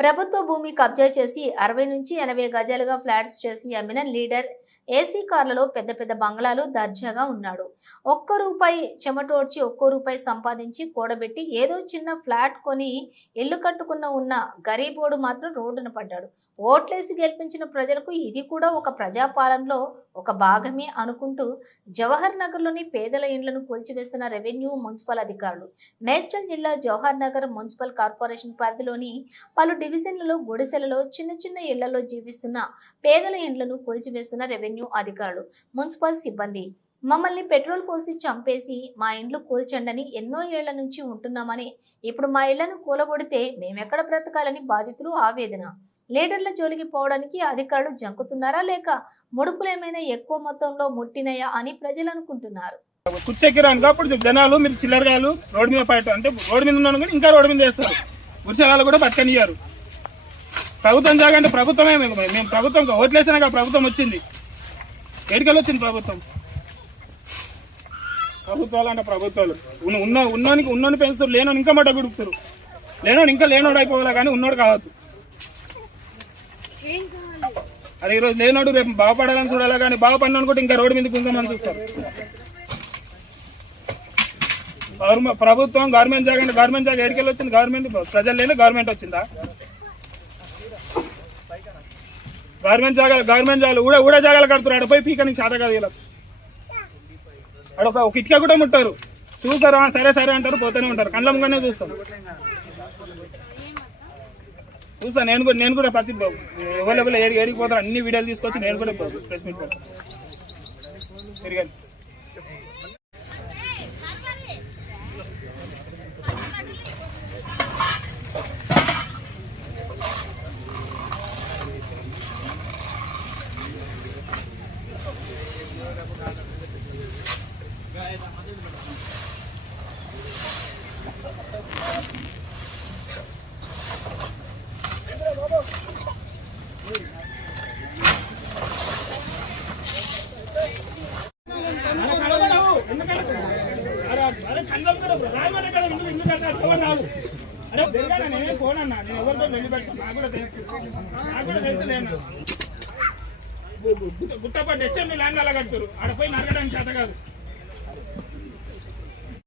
ప్రభుత్వ భూమి కబ్జా చేసి 60 నుంచి 80 గజాలుగా ఫ్లాట్స్ చేసి అమ్మిన లీడర్ ఏసీ కార్లలో పెద్ద పెద్ద బంగ్లాలు దర్జాగా ఉన్నాడు. ఒక్క రూపాయి చెమటోడ్చి ఒక్కో రూపాయి సంపాదించి కూడబెట్టి ఏదో చిన్న ఫ్లాట్ కొని ఇల్లు కట్టుకున్న ఉన్న గరీబోడు మాత్రం రోడ్డున పడ్డాడు. ఓట్లేసి గెలిపించిన ప్రజలకు ఇది కూడా ఒక ప్రజాపాలనలో ఒక భాగమే అనుకుంటూ జవహర్ నగర్లోని పేదల ఇండ్లను కూల్చివేసిన రెవెన్యూ మున్సిపల్ అధికారులు. మేడ్చల్ జిల్లా జవహర్ నగర్ మున్సిపల్ కార్పొరేషన్ పరిధిలోని పలు డివిజన్లలో గుడిసెలలో చిన్న చిన్న ఇళ్లలో జీవిస్తున్న పేదల ఇండ్లను కూల్చివేసిన రెవెన్యూ అధికారులు, మున్సిపల్ సిబ్బంది. మమ్మల్ని పెట్రోల్ పోసి చంపేసి మా ఇండ్లు కూల్చండని ఎన్నో ఏళ్ల నుంచి ఉంటున్నామని, ఇప్పుడు మా ఇళ్లను కూలగొడితే మేమెక్కడ బ్రతకాలని బాధితులు ఆవేదన. లీడర్ల జోలికి పోవడానికి అధికారులు జంకుతున్నారా లేక ముడుపులేమైనా ఎక్కువ మొత్తంలో ముట్టినయా అని ప్రజలు అనుకుంటున్నారు. కుచ్చెక్కిరాను అప్పుడు జనాలు మీరు చిల్లరగాలు రోడ్డు మీద పడటం అంటే రోడ్డు మీద ఉన్నాను కానీ ఇంకా రోడ్డు మీద వేస్తారు. గుడిసెలాలు కూడా బతకనియ్యారు. ప్రభుత్వం జాగంటే ప్రభుత్వమే. మేము ప్రభుత్వం ఓట్లేసినాక ప్రభుత్వం వచ్చింది. ఎడికలు వచ్చింది ప్రభుత్వం. ప్రభుత్వాలు అంటే ప్రభుత్వాలు ఉన్నోనికి పెంచుతారు, లేనోని ఇంకా మడ్డ గుడుపుతారు. లేనోడు ఇంకా లేనోడు అయిపోవాలి కానీ ఉన్నోడు కావద్దు. అది ఈరోజు లేనోడు రేపు బాగుపడాలని చూడాలి కానీ బాగుపడిన కూడా ఇంకా రోడ్డు మీద కుందామని చూస్తారు. ప్రభుత్వం గవర్నమెంట్ జాగా అంటే గవర్నమెంట్ జాగా ఎడికెళ్ళి వచ్చింది. గవర్నమెంట్ ప్రజలు లేని గవర్నమెంట్ వచ్చిందా? గవర్నమెంట్ జాగాలు ఊడ జాగాలు కడుతున్నారు. ఆడ పోయి పీక నుంచి శాత కాదు. వీళ్ళకి ఆడ ఒక ఇటుక కూడా ముట్టారు. చూస్తారా సరే సరే అంటారు, పోతూనే ఉంటారు. కళ్ళ ముంగనే చూస్తాం. నేను కూడా ప్రతి ఎవరు ఏడికి పోతారు అన్ని వీడియోలు తీసుకొచ్చి నేను కూడా ప్రెస్ మీట్ పెడతాను. గుట్టపట్టి ల్యాండ్ అలా కడుతున్నారు. ఆడ పోయి నరకడానికి చేత కాదు.